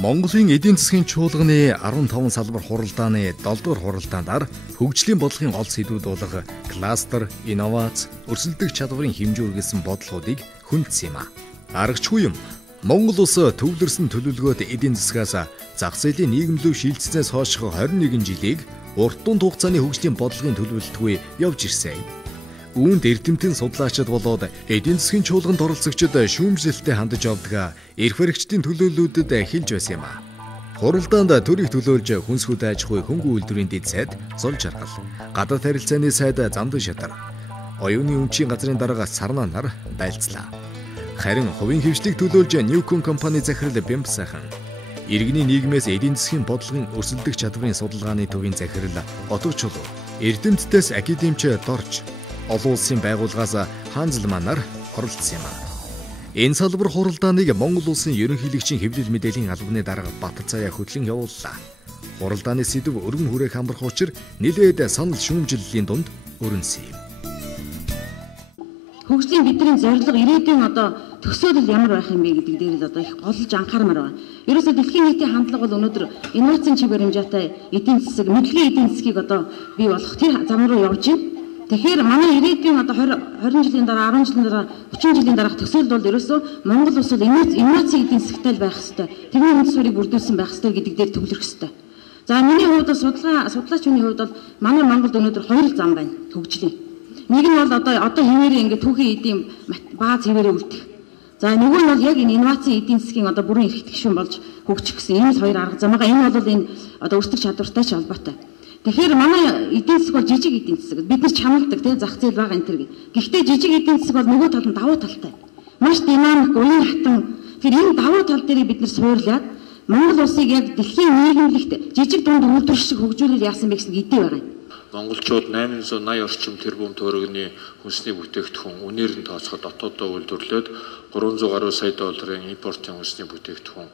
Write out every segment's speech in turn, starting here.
Монголын эдийн засгийн чуулганы 15 салбар хуралдааны 7-р хуралдаанаар хөгжлийн бодлогын гол сэдвүүд болох кластер, инновац, өрсөлдөх чадварын хэмжээ үргэлжсэн бодлогуудыг хүндсэн юм а. Аргачлгүй юм. Монгол улс төвлөрсөн төлөвлөгөөт эдийн засгаас зах зээлийн нийгэмлэг шилжснээс хойш 21 жилийг урт дунд хугацааны хөгжлийн бодлогын төлөвлөлтгүй явж ирсэн. Үүнд эрдэмтэн судлаачид болоод эдийн засгийн чуулганд оролцогчид шүүмжлэлтэд хандаж авдаг эрх баригчдын төлөөллүүдэд хэлж байсан юм а. Хуралдаанд төрийг төлөөлж хүнсгүүд аж ахуй хөнгөн үйлдвэрийн дэд сайд Зол Жаргал, гадаад харилцааны сайд Замдан Шатар, оюуны өмчийн газрын дарга Сарна нар байлцлаа. Харин хувийн хвшлийг төлөөлж Newcom компани захирал Бямб сайхан, иргэний нийгмээс эдийн засгийн бодлогын өрсөлдөх чадварын судалгааны төвийн захирал Отог Чулуу, эрдэмтдээс академич Дорж, олон улсын байгууллагаас Ханзлман нар оролцсон юм а. Энэ салбар хуралдааныг Монгол улсын ерөнхийлөгчийн хэвлэл мэдээллийн албаны дарга Баттцаая хөтлөн явууллаа. Хуралдааны сэдв өргөн хүрээх амрах учир нэлээд санал шүүмжлэлийн дунд өрнөсөн юм. Хөгжлийн бидний зорилго ирээдүйн төсөөлөл ямар байх юм бэ гэдэг дээр л их голж анхаармаар байна. Ерөөсөө дэлхийн нийтийн хандлага бол өнөөдөр инновацийн чиг баримжаатай эдийн засаг, мэдлэгийн эдийн засгийг бий болгох тэр зам руу явж байна. Тэгэхээр манай ирээдүйн 20 жилийн дараа, 10 жилийн дараа, 30 жилийн дараах төсөөлөл бол ерөөсөө Монгол улс бол инновацийн эдийн засагтай байх ёстой. Тэрний үнд суурийг бүрдүүлсэн байх ёстой гэдэг дээр төвлөрөх ёстой. За миний хувьд судлаач хүний хувьд бол манай Монголд өнөөдөр хоёр зам байна хөгжлийн. Нэг нь бол одоо хэмээрээ ингээд түүхийн эдийн бааз хэмээрээ үлдэх. За нөгөө нь бол яг энэ инновацийн эдийн засгийн бүрэн эрх гишүүн болж хөгжих гэсэн ийм хоёр арга зам байгаа. Энэ бол энэ өрсөлдөх чадвартай ч холбоотой. Тэгэхээр манай эдийн засаг бол жижиг эдийн засаг. Бид нар чамладаг тий зах зээл байгаа энэ төр. Гэхдээ жижиг эдийн засаг бол нөгөө тал нь давуу талтай. Маш динамик, уян хатан. Тэгэхээр энэ давуу тал дээр бид нар суурлаад Монгол улсыг яг дэлхийн нийгэмлэгт жижиг дунд үйлдвэр шиг хөгжүүлэл яасан бэ гэсэн эдий байгаа юм. Монголчууд 880 орчим тэрбум төгрөгийн хүнсний бүтээгдэхүүн үнээр нь тооцоход дотооддоо үйлдвэрлээд 300 гаруй сая долларын импортын хүнсний бүтээгдэхүүн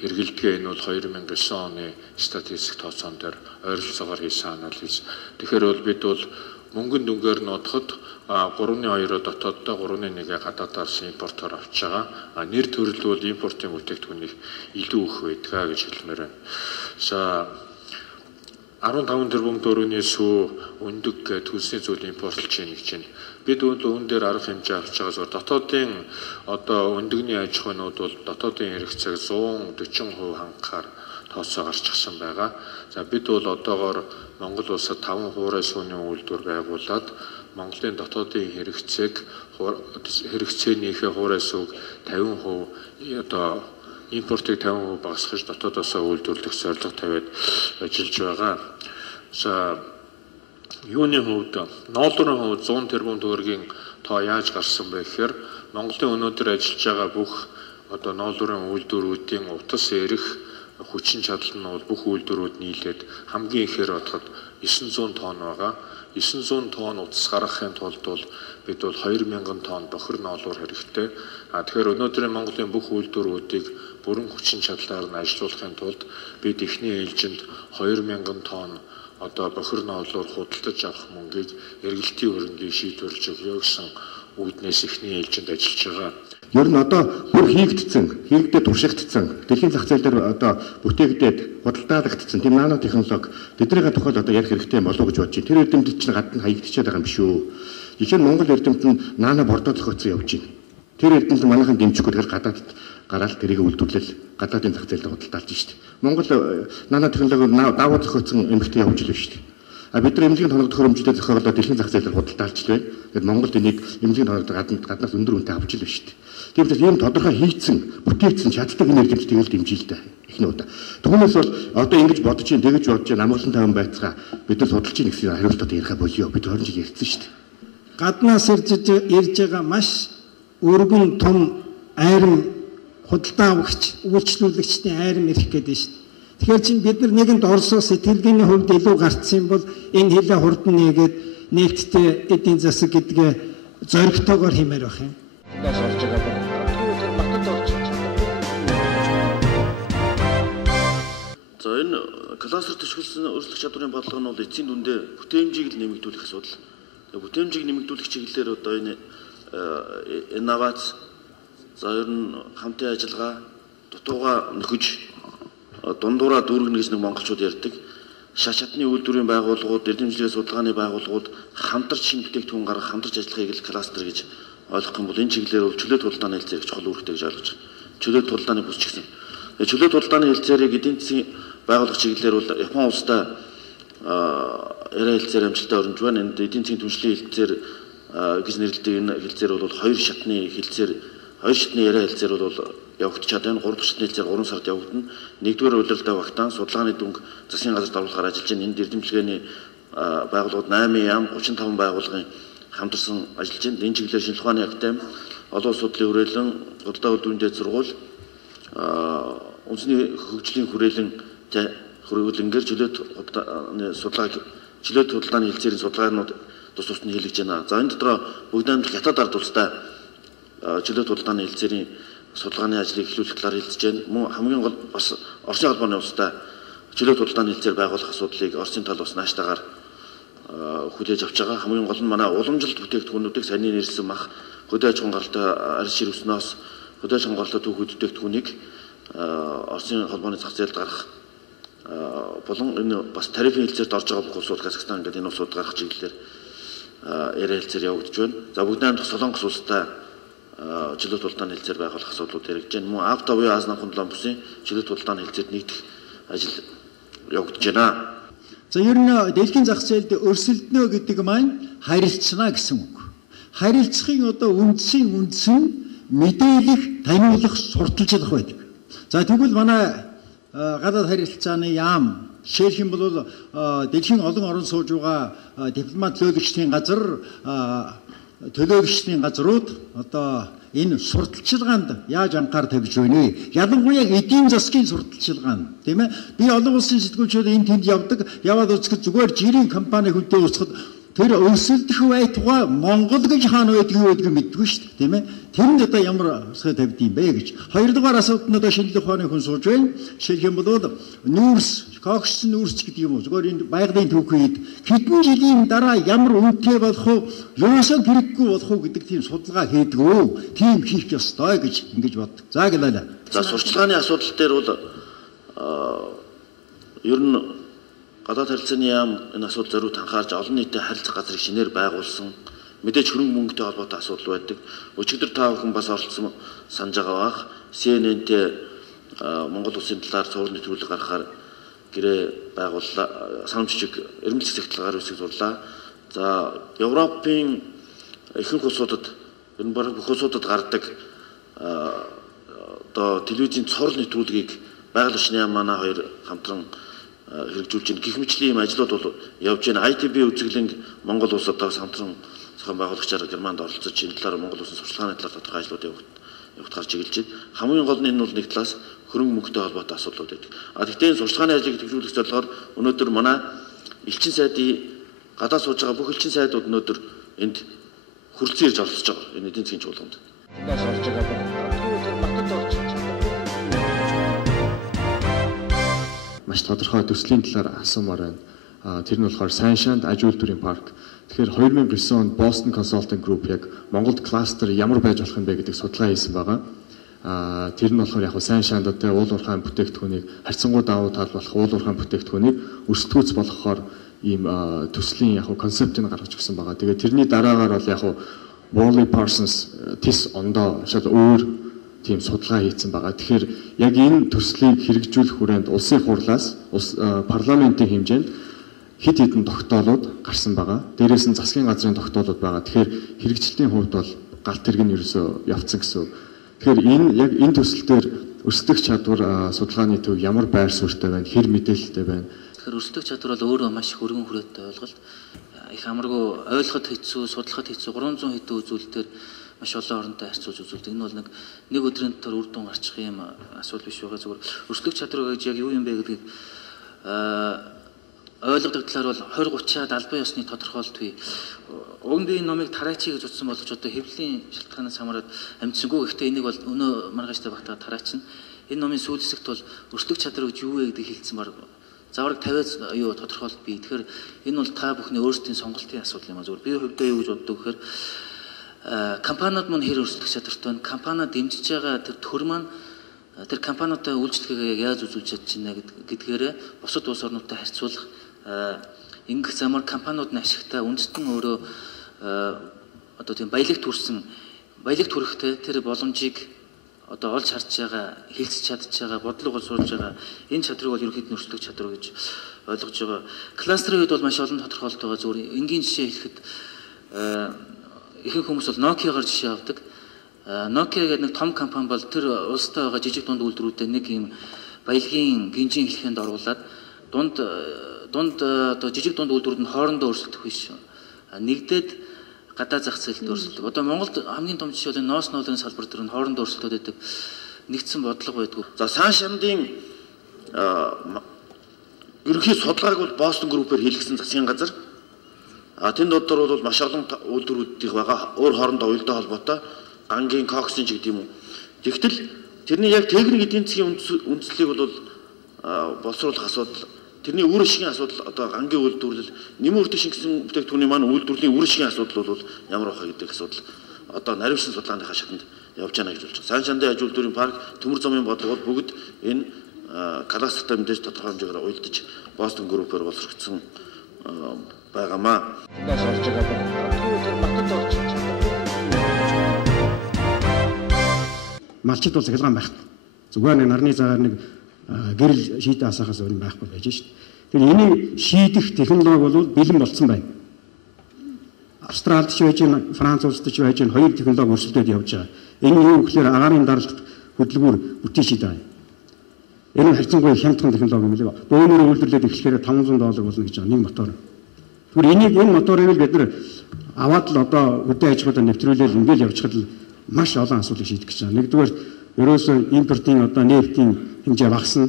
хэрэгэлдэг. Энэ бол 2009 оны статистик тооцоон дээр ойролцоогоор хийсэн анализ. Тэгэхээр бол бид бол мөнгөн дүнгээр нь одоход 3.2-оо дотооддоо 3.1-ээ гадаадаас импортоор авч байгаа. Нэр төрөл бол импортын бүтээгдэхүүнийг илүү их байдгаа гэж хэлмээр байна. За 15 тэрбум төгрөгийн сүү өндөг төлсний зүйл импортлж ийн гэж байна. Бид үүн дээр арга хэмжээ авч байгаа зүгээр дотоодын өндөгний аж ахуйнууд бол дотоодын хэрэгцээг 140% хангахаар тооцоо гарчихсан байгаа. За бид бол одоогоор Монгол улсад 5 хуурай сууны үйлдвэр байгуулад Монголын дотоодын хэрэгцээнийхээ хуурай сууг 50% импортыг 50% багасгаж дотоодоосоо үйлдвэрлэх зорилго тавиад ажиллаж байгаа. За юуны хувьд ноолдрын хувьд 100 тэрбум төгрөгийн тоо яаж гарсан бэ гэхээр Монголын өнөөдөр ажиллаж байгаа бүх ноолдрын үйлдвэрүүдийн утас эрх хүчин чадал нь бол бүх үйлдвэрүүд нийлээд хамгийн ихээр бодоход 900 тонн байгаа. 900 тонн утас гаргахын тулд бол бид бол 2000 тонн бохир ноолуур хэрэгтэй. Тэгэхээр өнөөдрийн Монголын бүх үйлдвэрүүдийг бүрэн хүчин чадлаар нь ажилуулахын тулд бид эхний ээлжинд 2000 тонн бохир ноолуур худалдаж авах мөнгийг эргэлтийн хөрөнгийн шийдвэрлэж өгөө гэсэн үүднээс эхний ээлжинд ажиллаж байгаа. Ер нь бүр хийгдээд туршигдсан дэлхийн зах зээл дээр бүтээгдээд худалдаалагдсан тийм нано технологи тэдний тухайд ярих хэрэгтэй болов уу гэж бодож байна. Тэр эрдэмтэд чинь гадна хаягдчихад байгаа юм биш үү? Жишээ нь Монгол эрдэмтэд нь нано бордоо зохиоцсон явж байна. Тэр эрдэмтэд манайхан дэмжихгүй тэгэхээр гадаад гараад тэрийг үйлдвэрлэл гадаадын зах зээлд худалдаалж шүү дээ. Монгол нано технологи даваа зохиоцсон эмэгтэй явж л шүү дээ. Бид нар эмнэлгийн тоног төхөөрөмжтэй зохиолоо дэлхийн зах зээлээр худалдаалж л байна. Тэгэхээр Монголд энийг эмнэлгийн тоног гаднаас өндөр үнэтэй авч л байна шүү дээ. Тийм учраас ийм тодорхой хийцэн, бүтээгдсэн чаддаг энергичтэйг л дэмжиж л да. Эхний удаа. Түүнээс бол ингэж бодож чинь, тэгэж бодож чинь амгалан тавин байцгаа бид нар судалж ийн гэсэн хариултад яриха болио. Бид 20 жил ярьсан шүү дээ. Гаднаас ирж байгаа маш өргөн том айрам худалдаа авагч, үйлчлүүлэгчдийн айрам ирэх гэдэг шүү дээ. Тэгэхээр чинь бид нар нэгэнд орсоо сэтгэлгээний хувьд илүү гарцсан бол энэ хилээ хурдан нэгээд нээлттэй эдийн засаг гэдгээ зоригтойгоор хэмээр байх юм. За энэ кластер төсвөлсөн өрсөлдөх чадварын бодлого нь бол эцсийн дүндээ бүтээмжийг л нэмэгдүүлэх асуудал. Бүтээмжийг нэмэгдүүлэх чиглэлээр энэ инновац, за ер нь хамтын ажиллагаа, дутууга нөхөж дундуура дүүргэнэ гэж нэг монголчууд ярьдаг. Шат чадны үйлдвэрийн байгууллагууд, эрдэмтдийн судалгааны байгууллагууд хамтарч шин бүтээгдэхүүн гаргах, хамтарч ажиллахыг л кластер гэж ойлгох юм бол энэ чиглэлээр чөлөөт худалдааны хэлцээрийг чухал үүрэгтэй гэж ойлгож байна. Чөлөөт худалдааны бүс ч гэсэн. Чөлөөт худалдааны хэлцээрийг эдийн засгийн байгууллага чиглэлээр бол Япон улстай яриа хэлцээр амжилттай өрнөж байна. Энд эдийн засгийн түншлэлийн хэлцээр гэж нэрлэдэг энэ хэлцээр бол хоёр шатны яриа хэлцээр бол явагдаж чадсан. 3 дахь шатны хэлцээр 3 сард явагдана. Нэгдүгээр удирдлагын багтаан судалгааны дүнг засгийн газарт оруулахаар ажиллаж байна. Энд эрдэмтгэлгээний байгууллагууд 8 яам 35 байгууллагын хамтарсан ажиллаж байна. Энэ чиглэлээр шинжилгээ ухааны академи, олон улс судлалын хүрээлэн, худалдаа үйлдвэрийн сургууль, үндэсний хөгжлийн хүрээлэнгээр чөлөөт худалдааны хэлцээрийн судалгаанууд тус нь хийлгэж байна. За энэ дотор бүгд амжилт хятад ард улстай чөлөөт худалдааны хэлцээрийн судалгааны ажлыг эхлүүлэх талаар хэлцэж байна. Мөн хамгийн гол бас Оросын холбооны улстай чөлөөт худалдааны хэлцээр байгуулах асуудлыг Оросын тал бас нааштайгаар хүлээж авч байгаа. Хамгийн гол нь манай уламжилт бүтээгдэхүүнүүдийг саяны нэрсэн мах, хөдөө аж ахуйн гаралтай арьс шир өснөөс хөдөө аж ахуйн гаралтай түүх бүтээгдэхүүнийг Оросын холбооны зах зээлд гаргах болон энэ бас тарифын хэлцээрд орж байгаа бүх улсууд Казахстан гэдэг энэ улсууд гарах чиглэлээр яриа хэлцээр явагдаж байна. За бүгд найрамдах Солонгос улстай чөлөөт худалдааны хэлцээр байгуулах асуудлууд яригдж байна. Мөн АВТА буюу Аз намхан долоон бүсийн чөлөөт худалдааны хэлцээрд нэгдэх ажил явагдаж байна. За ер нь дэлхийн зах зээлд өрсөлдөнө гэдэг маань харилцана гэсэн үг. Харилцахын одоо үндсэн мэдээлэх, таниулах, сурталчлах байдаг. За тэгвэл манай гадаад харилцааны яам жишээлх юм бол дэлхийн олон орон сууж байгаа дипломат төлөөлөгчдийн газрууд одоо энэ сурталчилгаанд яаж анхаар тавьж байна вэ? Ялангуяа эдийн засгийн сурталчилгаанд, тийм ээ? Би олон улсын сэтгүүлчид энэ тэнд яваад үзэхэд зүгээр жирийн компани хүнтэй уулзахад тэр өрсөлдөх байтугай Монгол гэж хаана байдгийг мэдгүй шүү дээ, тийм ээ? Тэнд одоо ямар усгай тавьд юм бэ гэж. Хоёрдугаар асуудал нь одоо шинжилгээ ухааны хүн сууж байна. Жишээлх юм бол коксн нүүрс гэдэг юм уу? Зүгээр энэ байгалийн түүхийд хэдэн жилийн дараа ямар үнэтэй болох уу, юусаа хэрэггүй болох уу гэдэг тийм судалгаа хийдгөө. Тийм хийх ёстой гэж ингэж боддог. За гэлээ. За сурчлагын асуудал дээр бол ер нь гадаад харилцааны яам энэ асуудал зориуд анхаарч олон нийтэд харилцах газрыг шинээр байгуулсан. Мэдээж хөрөнгө мөнгөтэй холбоотой асуудал байдаг. Өчигдөр та бүхэн бас оролцсон санаж байгаа бах. CNN-тэй Монгол улсын талаар цуврал нэвтрүүлэг гаргахаар гэрээ байгууллаа. Санамж жижиг эрмэл зэвсэг гар үсэг зурлаа. За Европын ихэнх улсуудад ер нь бүх улсуудад гардаг одоо телевизийн цуврал нэвтрүүлгийг байгаль орчны яам манай хоёр хамтран хэрэгжүүлж байна. Гэх мэтлийн юм ажлууд бол явж байна. ITB үзэглэн Монгол улс одоо хамтран зохион байгуулагчаар Германд оролцож энэ талаар Монгол улсын сурчлагын талаар тодорхой ажлууд явагдахаар чиглэж байна. Хамгийн гол нь энэ бол нэг талаас хөрөнгө мөнгөтэй холбоотой асуудлууд байдаг. Гэхдээ энэ сурчлагын ажлыг төвшүүлэх зорилгоор өнөөдөр манай элчин сайдын гадаад сууж байгаа бүх элчин сайдууд өнөөдөр энд хүрэлцэн ирж оролцож байгаа. Энэ эдийн засгийн чуулганд. Эндээс орж маш тодорхой төслийн талаар асуумаар байна. Тэр нь болохоор Сайншанд аж үйлдвэрийн парк. Тэгэхээр 2009 онд Boston Consulting Group яг Монголд кластер ямар байж болох юм бэ гэдэг судалгаа хийсэн байгаа. Тэр нь болохоор яг Сайншанд одоо уул уурхайн бүтээгдэхүүнийг харьцангуй давуу тал болох уул уурхайн бүтээгдэхүүнийг өрсөлдөөц болохоор ийм төслийн яг концептыг гаргаж өгсөн байгаа. Тэгээд тэрний дараагаар бол яг Worley Parsons тис ондоо шал өөр тийм судалгаа хийсэн байгаа. Тэгэхээр яг энэ төслийг хэрэгжүүлэх хүрээнд улсын хурлаас парламентын хэмжээнд хэд хэдэн тогтоолууд гарсан байгаа. Дээрээс нь засгийн газрын тогтоолууд байгаа. Тэгэхээр хэрэгжилтийн хувьд бол галт тэрэг нь ерөөсөө явцсан гэсэн. Тэгэхээр яг энэ төсөл дээр өрсөлдөх чадвар судалгааны төв ямар байр суурьтай байна, хэр мэдээлэлтэй байна. Тэгэхээр өрсөлдөх чадвар бол өөрөө маш хөргөн хүрээтэй ойлголт. Их амаргүй ойлгоход хэцүү, судлахад хэцүү 300 хэдэн үзүүлэлтээр маш олон оронтой харьцуулж үзүүлдэг. Энэ бол нэг өдрийн дотор үр дүн гарчих юм асуудал биш байгаа. Зүгээр өрсөлдөх чадвар гэж яг юу юм бэ гэдгийг ойлгодог талаар бол 2030-аад албан ёсны тодорхойлолт бий. Уг нь би энэ номыг тарайчи гэж утсан боловч одоо хэвлэлийн шалтгаанаас хамаарат амжсангүй. Гэхдээ энийг бол өнөө маргааштай багтаад тараачна. Энэ номын сүүл хэсэгт бол өрсөлдөх чадвар гэж юу вэ гэдгийг хэлсэн баг. Завраг 50 юу тодорхойлолт бий. Тэгэхээр энэ бол та бүхний өөрсдийн сонголтын асуудал юм а. Зүгээр би хувьдаа юу гэж боддог гэхээр компаниуд мань хэр өрсөлдөх чадвартай байна. Компаниуд дэмжиж байгаа тэр төр маань тэр компаниудаа үйлчлэгээ яаж үзүүлж чадчихна гэдгээрээ бусад улс орнуудтай харьцуулах ингэх замаар компаниуд нь ашигтай үндэстэн өөрөө одоо тийм баялагт хүрэхтэй тэр боломжийг одоо олж харж байгаа, хэлцэж чадж байгаа, бодлого боловсруулж байгаа энэ чадрыг бол ерөнхийд нөрслөх чадвар гэж ойлгож байгаа. Кластерын үед бол маш олон тодорхойлолт байгаа. Зүгээр энгийн жишээ хэлэхэд ихэнх хүмүүс бол Nokia-гаар жишээ авдаг. Nokia гэдэг нэг том компани бол тэр улстай байгаа жижиг дунд үйлдвэрүүдэд нэг юм баялагын гинжин хэлхэнд оруулаад дунд одоо жижиг дунд үйлдвэрүүд нь хоорондоо өрсөлдөх биш. Нэгдээд гадаа зах зээлд өрсөлдөг. Одоо Монголд хамгийн том жишээ бол ноос ноолрын салбар дээр нь хоорондоо өрсөлдөд байдаг нэгдсэн бодлого байдгүй. За Саншандын ерөнхий судалгааг бол Boston Group-ээр хийлгэсэн засгийн газар. Тэнд дотор бол маш олон үйлдвэрүүдийн байгаа өөр хоорондоо уялдаа холбоотой гангийн коксын ч гэдэг юм уу. Тэгтэл тэрний яг техник эдийн засгийн үндслийг бол боловсруулах асуудал, тэрний үр ашигын асуудал, одоо гангийн үйлдвэрлэл, нэмэн үрдэх шингэсэн бүтээгдэхүүний маань үйлдвэрлэлийн үр ашигын асуудал бол ямар байх гэдэг асуудал одоо наривсан судалгааныхаа шатанд явж байна гэж болж байна. Саншандын аж үйлдвэрийн парк, төмөр замын бодлого бол бүгд энэ кластертай мэдээж тодорхой хэмжээгээр уялдаж Boston Group-ээр боловсрогдсон байгаамаа. Малчид бол цахилгаан байхгүй. Зүгээр нэг нарны цагаар нэг гэрэл шийдэ асаахаас өөр байхгүй байж шít. Тэгэхээр энийг шийдэх технологи бол бэлэн болсон байна. Австралид ч байж байна, Франц улсад ч байж байна, хоёр технологи өрсөлдөд явж байгаа. Энэ юу гэхээр агаарын даралт хөдөлгүүр бүтэн шийдэ байна. Энэ хайцангуй хямдхан технологи юм лээ. Бөөнөр үйлдвэрлээд эхлэхээр $500 болно гэж байгаа нэг мотор. Тэгэхээр энэ моторыг бид нар аваад л одоо үдэ аж ахуйд нэвтрүүлэл ингээл явчихад л маш олон асуудлыг шийдэх гэж байгаа. Нэгдүгээр ерөөсөө импортын одоо нефтийн хэмжээ багасна.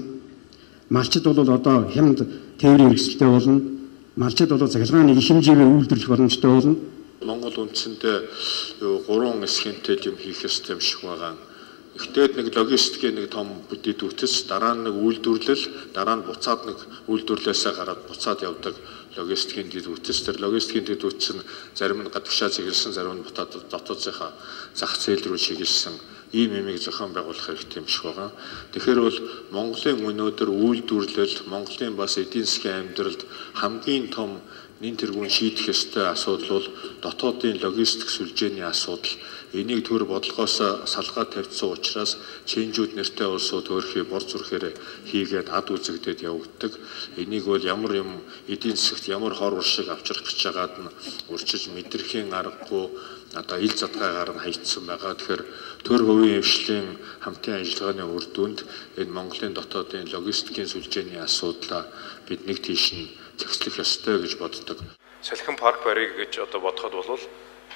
Малчид бол одоо хямд тээврийн хэрэгсэлтэй болно. Малчид бол цахилгааны их хэмжээгээр үйлдвэрлэх боломжтой болно. Монгол үндсэндээ 3 схемтэй юм хийх ёстой юм шиг байгаа. Эхлээд нэг логистикийн нэг том бүтэд үтс, дараа нь нэг үйлдвэрлэл, дараа нь буцаад нэг үйлдвэрлэлээсээ гараад буцаад явдаг логистикийн дэд үтс. Тэр логистикийн дэд үтс нь зарим нь гадагшаа чиглэсэн, зарим нь дотоодынхаа зах зээл рүү чиглэсэн ийм юмыг зохион байгуулах хэрэгтэй юм шиг байгаа. Тэгэхээр бол Монголын өнөөдөр үйлдвэрлэл, Монголын бас эдийн засгийн амьдралд хамгийн том нэн тэргүүн шийдэх ёстой асуудал бол дотоодын логистик сүлжээний асуудал. Энийг төр бодлогоос салгаад тавьсан учраас чинжүүд нэртэй улсууд өөрхий бор зүрхээр хийгээд ад үзэгдээд явагддаг. Энийг бол ямар юм эдийн засагт ямар хор уршиг авчрах гэж байгаад нь урчиж мэдрэхийн аргагүй одоо ил задгаагаар нь хаягдсан байгаа. Тэгэхээр төр хувийн хвшлийн хамтын ажиллагааны үр дүнд энэ Монголын дотоодын логистикийн сүлжээний асуудлаа бид нэг тийш нь зохицлох ёстой гэж боддог. Салхин парк барыг гэж одоо бодоход бол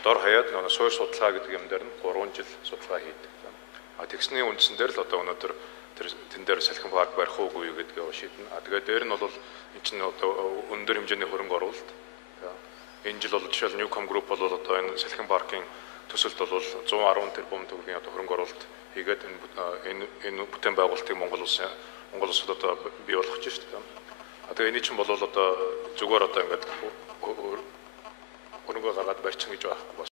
дор хаяад суур судалгаа гэдэг юм дээр нь 3 жил судалгаа хийдэг. Тэгсний үндсэн дээр л одоо өнөөдөр тэн дээр салхин парк барих уугүй гэдгээ шийднэ. Тэгээд дээр нь бол эн чинь одоо өндөр хэмжээний хөрөнгө оруулалт. Энэ жил бол жишээл Newcom Group бол одоо энэ салхин паркын төсөлд бол 110 тэрбум төгрөгийн одоо хөрөнгө оруулалт хийгээд энэ бүтээн байгуулалтыг Монгол улсад одоо бий болгож шүү дээ. Тэгээ энэ чинь бол одоо зүгээр одоо ингээд хөрөнгө гаргаад барьчихна гэж байхгүй.